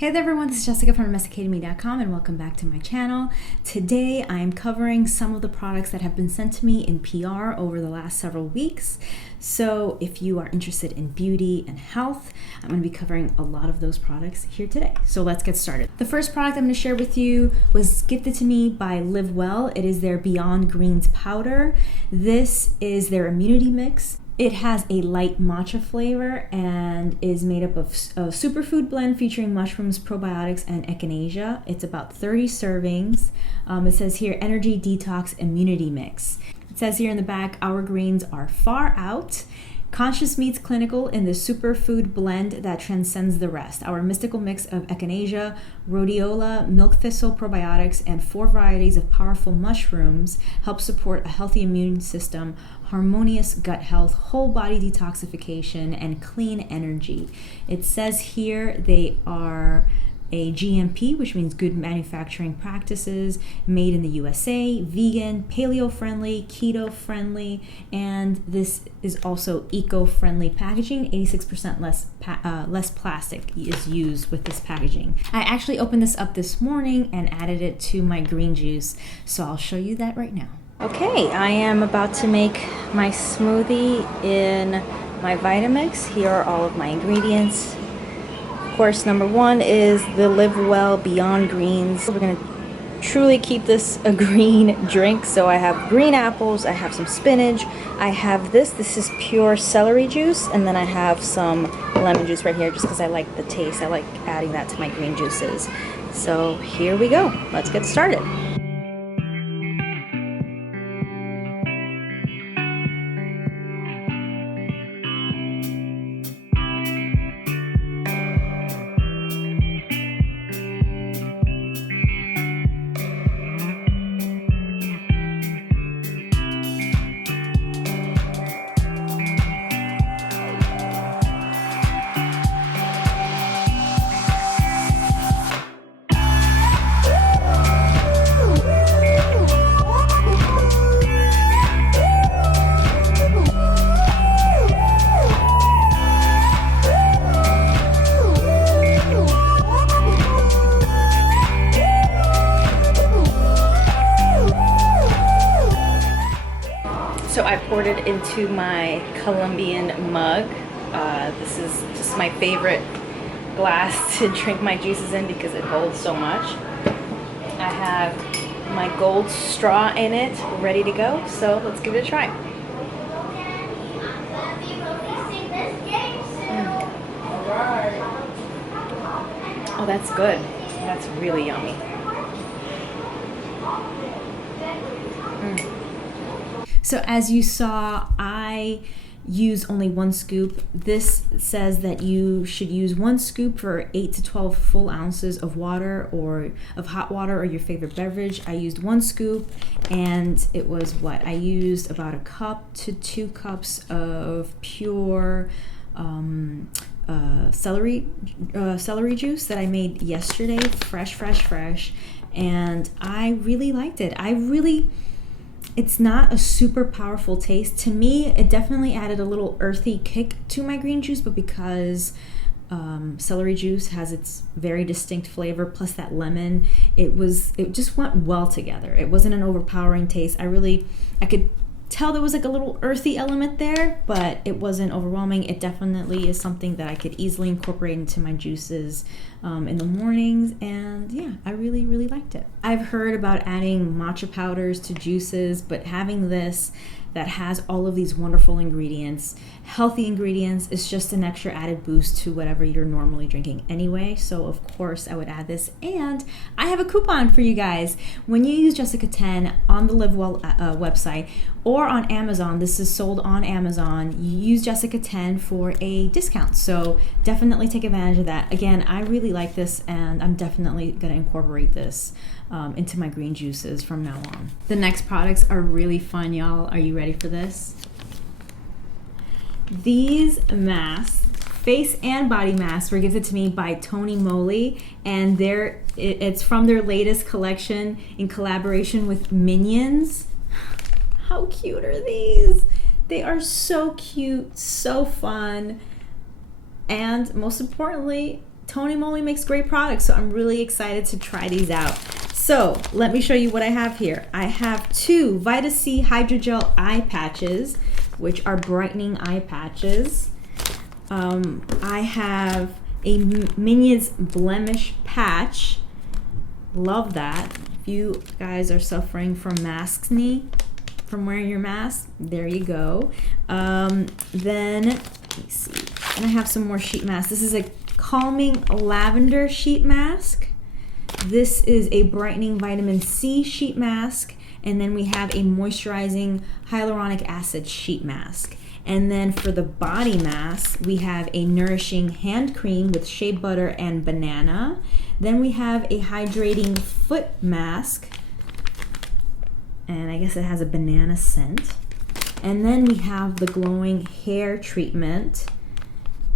Hey there everyone, this is Jessica from DomesticatedMe.com and welcome back to my channel. Today I am covering some of the products that have been sent to me in PR over the last several weeks. So if you are interested in beauty and health, I'm going to be covering a lot of those products here today. So let's get started. The first product I'm going to share with you was gifted to me by LiveWell. It is their Beyond Greens powder. This is their immunity mix. It has a light matcha flavor and is made up of a superfood blend featuring mushrooms, probiotics, and echinacea. It's about 30 servings. It says here, energy detox immunity mix. It says here in the back, our greens are far out. Conscious meets clinical in the superfood blend that transcends the rest. Our mystical mix of echinacea, rhodiola, milk thistle probiotics, and 4 varieties of powerful mushrooms help support a healthy immune system, harmonious gut health, whole body detoxification, and clean energy. It says here they are a GMP, which means good manufacturing practices, made in the USA, vegan, paleo-friendly, keto-friendly, and this is also eco-friendly packaging. 86% less plastic is used with this packaging. I actually opened this up this morning and added it to my green juice, so I'll show you that right now. Okay, I am about to make my smoothie in my Vitamix. Here are all of my ingredients. Of course, number one is the LiveWell Beyond Greens. We're gonna truly keep this a green drink. So I have green apples, I have some spinach, I have this is pure celery juice, and then I have some lemon juice right here just because I like the taste. I like adding that to my green juices. So here we go, let's get started. So I poured it into my Colombian mug. This is just my favorite glass to drink my juices in because it holds so much. I have my gold straw in it, ready to go, so let's give it a try. Oh, that's good. That's really yummy. So as you saw, I use only 1 scoop. This says that you should use 1 scoop for 8 to 12 full ounces of water or of hot water or your favorite beverage. I used 1 scoop and it was what? I used about 1 cup to 2 cups of pure celery juice that I made yesterday, fresh, and I really liked it. It's not a super powerful taste. To me, it definitely added a little earthy kick to my green juice, but because celery juice has its very distinct flavor, plus that lemon, it just went well together. It wasn't an overpowering taste. I could tell there was like a little earthy element there, but it wasn't overwhelming. It definitely is something that I could easily incorporate into my juices in the mornings, and yeah, I really liked it. I've heard about adding matcha powders to juices, but having this that has all of these wonderful ingredients, healthy ingredients, is just an extra added boost to whatever you're normally drinking anyway. So of course I would add this, and I have a coupon for you guys. When you use Jessica 10 on the LiveWell website or on Amazon, this is sold on Amazon, you use Jessica 10 for a discount. So definitely take advantage of that. Again, I really like this, and I'm definitely gonna incorporate this into my green juices from now on. The next products are really fun, y'all. Are you ready for this? These masks, face and body masks, were gifted to me by TonyMoly, and it's from their latest collection in collaboration with Minions. How cute are these? They are so cute, so fun, and most importantly, TonyMoly makes great products, so I'm really excited to try these out. So let me show you what I have here. I have 2 Vita C Hydrogel eye patches, which are brightening eye patches. I have a Minions Blemish patch. Love that. If you guys are suffering from acne, from wearing your mask, there you go. Then, let me see. And I have some more sheet masks. This is a calming lavender sheet mask. This is a brightening vitamin C sheet mask. And then we have a moisturizing hyaluronic acid sheet mask. And then for the body mask, we have a nourishing hand cream with shea butter and banana. Then we have a hydrating foot mask. And I guess it has a banana scent. And then we have the glowing hair treatment.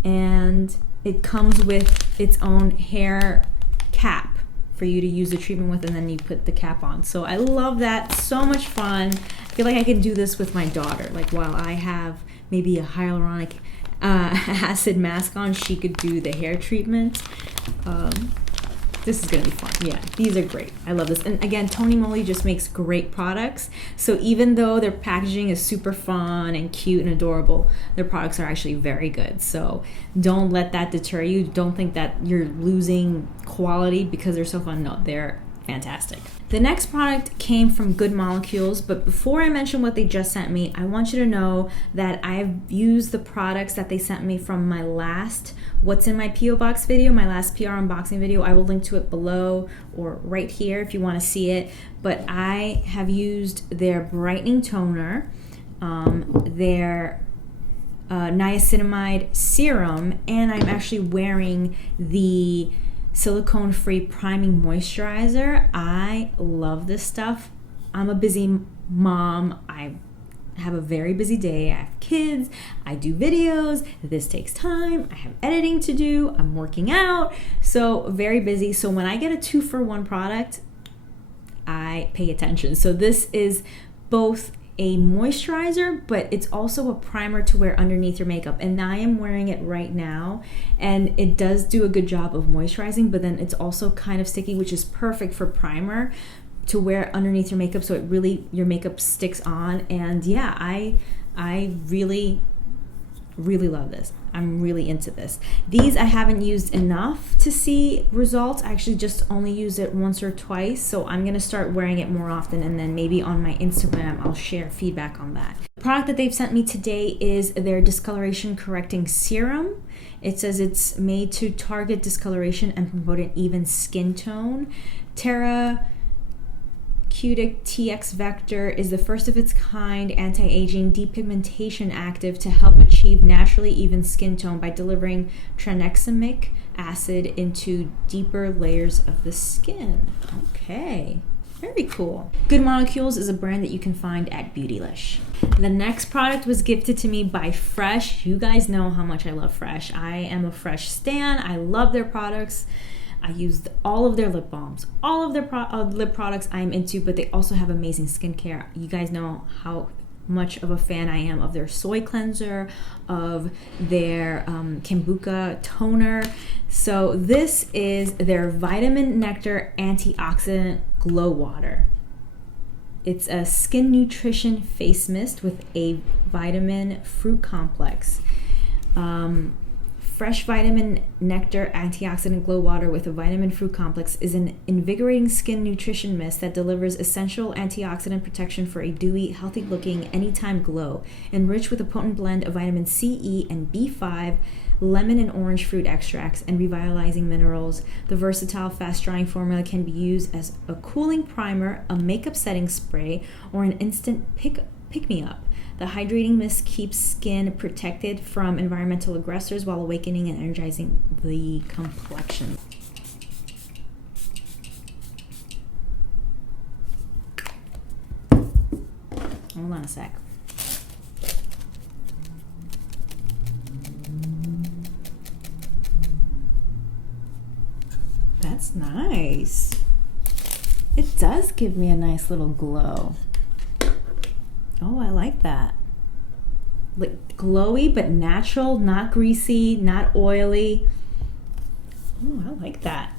And it comes with its own hair cap for you to use the treatment with, and then you put the cap on. So I love that, so much fun. I feel like I can do this with my daughter. Like while I have maybe a hyaluronic acid mask on, she could do the hair treatment. This is gonna be fun. Yeah, these are great. I love this. And again, TonyMoly just makes great products. So even though their packaging is super fun and cute and adorable, their products are actually very good. So don't let that deter you. Don't think that you're losing quality because they're so fun. No, they're fantastic. The next product came from Good Molecules, but before I mention what they just sent me, I want you to know that I've used the products that they sent me from my last What's in My P.O. Box video, my last PR unboxing video. I will link to it below or right here if you want to see it. But I have used their brightening toner, their niacinamide serum, and I'm actually wearing the silicone-free priming moisturizer. I love this stuff. I'm a busy mom. I have a very busy day. I have kids. I do videos. This takes time. I have editing to do. I'm working out. So very busy. So when I get a 2-for-1 product, I pay attention. So this is both a moisturizer, but it's also a primer to wear underneath your makeup. And I am wearing it right now, and it does do a good job of moisturizing, but then it's also kind of sticky, which is perfect for primer to wear underneath your makeup, so it really, your makeup sticks on. And yeah, I really love this. I'm really into this. These I haven't used enough to see results. I actually just only used it once or twice, so I'm gonna start wearing it more often, and then maybe on my Instagram I'll share feedback on that. The product that they've sent me today is their discoloration correcting serum. It says it's made to target discoloration and promote an even skin tone. Therapeutic TX Vector is the first of its kind anti-aging depigmentation active to help achieve naturally even skin tone by delivering tranexamic acid into deeper layers of the skin. Okay, very cool. Good Molecules is a brand that you can find at Beautylish. The next product was gifted to me by Fresh. You guys know how much I love Fresh. I am a Fresh stan. I love their products. I used all of their lip balms, all of their lip products I'm into, but they also have amazing skincare. You guys know how much of a fan I am of their soy cleanser, of their Kombucha toner. So this is their Vitamin Nectar Antioxidant Glow Water. It's a skin nutrition face mist with a vitamin fruit complex. Fresh Vitamin Nectar Antioxidant Glow Water with a vitamin fruit complex is an invigorating skin nutrition mist that delivers essential antioxidant protection for a dewy, healthy-looking, anytime glow. Enriched with a potent blend of vitamin C, E, and B5, lemon and orange fruit extracts, and revitalizing minerals, the versatile, fast-drying formula can be used as a cooling primer, a makeup setting spray, or an instant pick-me-up. The hydrating mist keeps skin protected from environmental aggressors while awakening and energizing the complexion. Hold on a sec. That's nice. It does give me a nice little glow. Oh, I like that. Like glowy but natural, not greasy, not oily. Oh, I like that.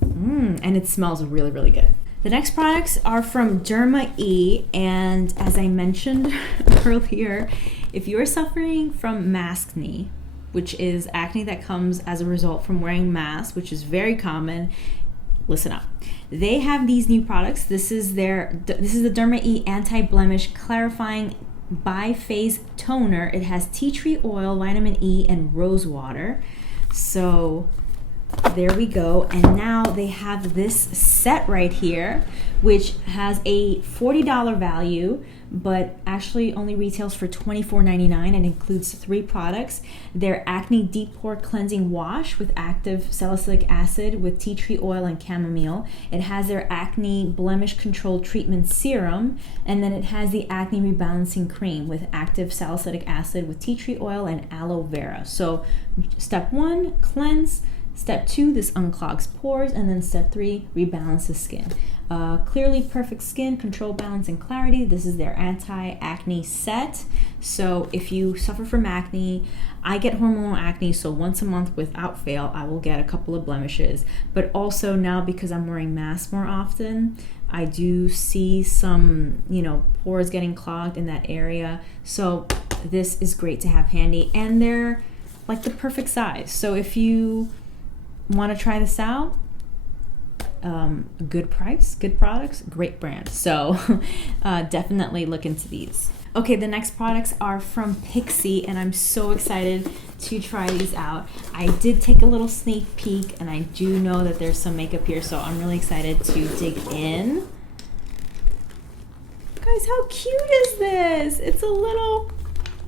And it smells really, really good. The next products are from Derma E, and as I mentioned earlier, if you are suffering from maskne, which is acne that comes as a result from wearing masks, which is very common, listen up. They have these new products. This is the Derma E Anti-Blemish Clarifying Biphase Toner. It has tea tree oil, vitamin E, and rose water. So there we go. And now they have this set right here, which has a $40 value, but actually only retails for $24.99 and includes 3 products. Their Acne Deep Pore Cleansing Wash with active salicylic acid with tea tree oil and chamomile. It has their Acne Blemish Control Treatment Serum, and then it has the Acne Rebalancing Cream with active salicylic acid with tea tree oil and aloe vera. So step 1, cleanse. Step 2, this unclogs pores, and then step 3, rebalances skin. Clearly perfect skin, control, balance, and clarity. This is their anti-acne set. So if you suffer from acne, I get hormonal acne, so once a month without fail, I will get a couple of blemishes. But also now, because I'm wearing masks more often, I do see some, pores getting clogged in that area. So this is great to have handy, and they're like the perfect size. So if you want to try this out, good price, good products, great brand. So definitely look into these. Okay, the next products are from Pixi, and I'm so excited to try these out. I did take a little sneak peek, and I do know that there's some makeup here, so I'm really excited to dig in. Guys, how cute is this? It's a little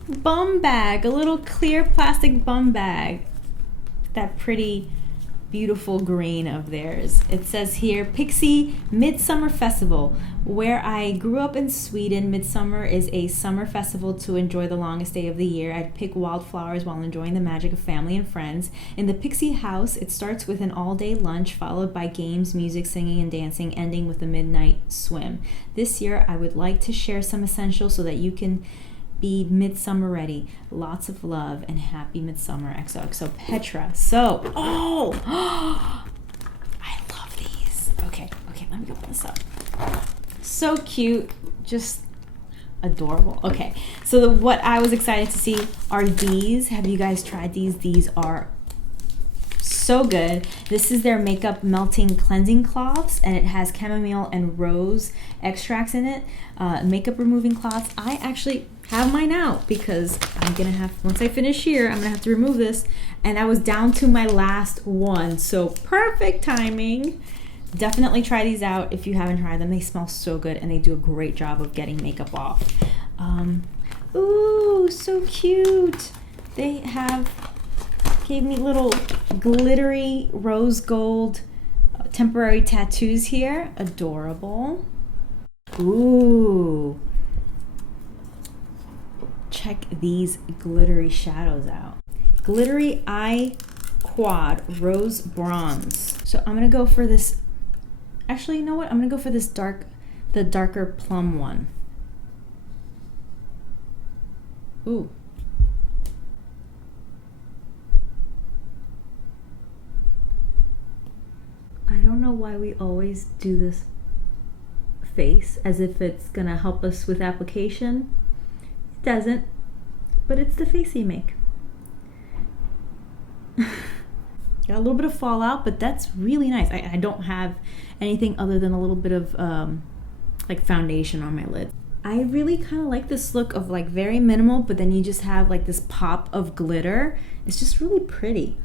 bum bag, a little clear plastic bum bag. That pretty beautiful green of theirs. It says here, Pixi Midsummer Festival. Where I grew up in Sweden, midsummer is a summer festival to enjoy the longest day of the year. I'd pick wildflowers while enjoying the magic of family and friends. In the Pixi house, it starts with an all-day lunch, followed by games, music, singing, and dancing, ending with a midnight swim. This year, I would like to share some essentials so that you can be midsummer ready. Lots of love and happy midsummer. XOXO Petra. So, I love these. Okay, let me open this up. So cute, just adorable. Okay, so what I was excited to see are these. Have you guys tried these? These are so good. This is their makeup melting cleansing cloths, and it has chamomile and rose extracts in it. Makeup removing cloths. I actually have mine out because I'm gonna have, once I finish here, I'm gonna have to remove this, and I was down to my last one, so perfect timing. Definitely try these out if you haven't tried them. They smell so good, and they do a great job of getting makeup off. Ooh, so cute. They gave me little glittery rose gold temporary tattoos here. Adorable. Ooh. Check these glittery shadows out. Glittery Eye Quad Rose Bronze. So I'm gonna go for this. Actually, you know what? I'm gonna go for this the darker plum one. Ooh. I don't know why we always do this face as if it's gonna help us with application. It doesn't, but it's the face you make. Got a little bit of fallout, but that's really nice. I don't have anything other than a little bit of like foundation on my lid. I really kind of like this look of like very minimal, but then you just have like this pop of glitter. It's just really pretty.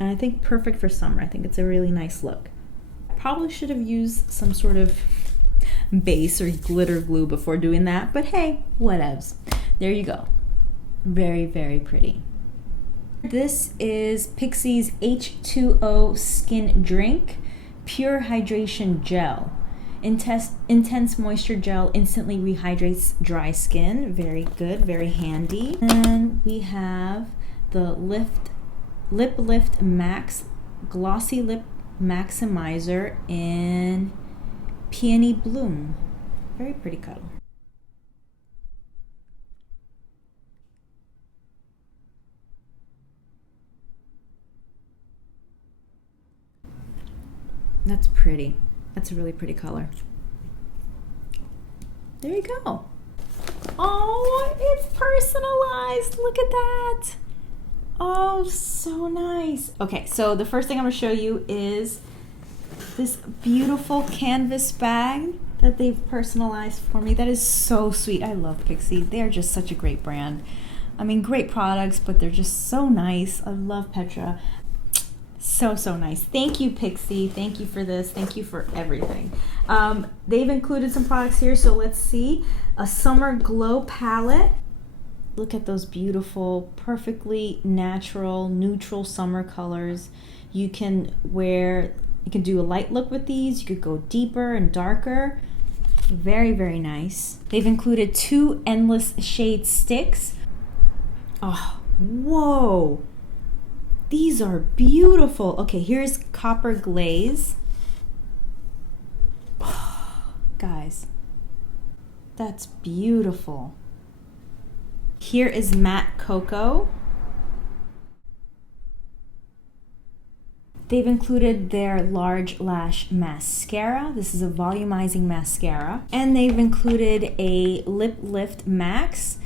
And I think perfect for summer. I think it's a really nice look. I probably should have used some sort of base or glitter glue before doing that, but hey, whatevs. There you go. Very, very pretty. This is Pixi's H2O Skin Drink Pure Hydration Gel. Intense moisture gel instantly rehydrates dry skin. Very good, very handy. And we have the Lip Lift Max Glossy Lip Maximizer in Peony Bloom. Very pretty color. That's pretty. That's a really pretty color. There you go. Oh, it's personalized. Look at that. Oh, so nice. Okay, so the first thing I'm gonna show you is this beautiful canvas bag that they've personalized for me. That is so sweet. I love Pixi. They're just such a great brand. I mean, great products, but they're just so nice. I love Petra. So nice. Thank you, Pixi. Thank you for this. Thank you for everything. They've included some products here, so let's see. A summer glow palette. Look at those beautiful, perfectly natural, neutral summer colors. You can do a light look with these. You could go deeper and darker. Very, very nice. They've included 2 endless shade sticks. Oh, whoa. These are beautiful. Okay, here's copper glaze. Oh, guys, that's beautiful. Here is matte cocoa. They've included their large lash mascara. This is a volumizing mascara. And they've included a lip lift max.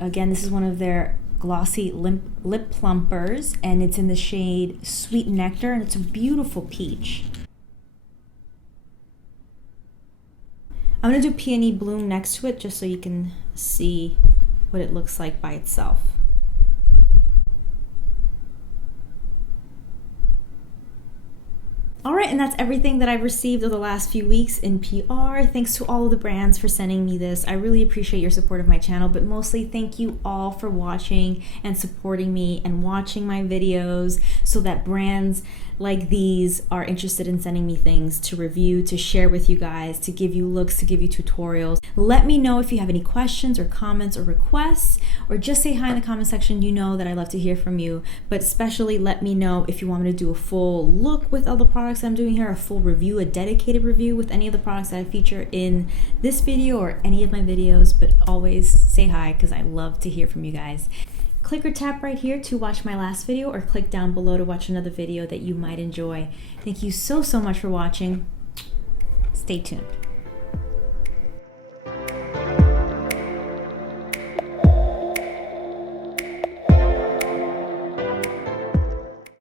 Again, this is one of their glossy lip plumpers, and it's in the shade Sweet Nectar, and it's a beautiful peach. I'm gonna do Peony Bloom next to it just so you can see what it looks like by itself. All right, and that's everything that I've received over the last few weeks in PR. Thanks to all of the brands for sending me this. I really appreciate your support of my channel, but mostly thank you all for watching and supporting me and watching my videos so that brands like these are interested in sending me things to review, to share with you guys, to give you looks, to give you tutorials. Let me know if you have any questions or comments or requests, or just say hi in the comment section. You know that I love to hear from you, but especially let me know if you want me to do a full look with all the products I'm doing here, a full review, a dedicated review with any of the products that I feature in this video or any of my videos. But always say hi because I love to hear from you guys. Click or tap right here to watch my last video, or click down below to watch another video that you might enjoy. Thank you so much for watching. Stay tuned.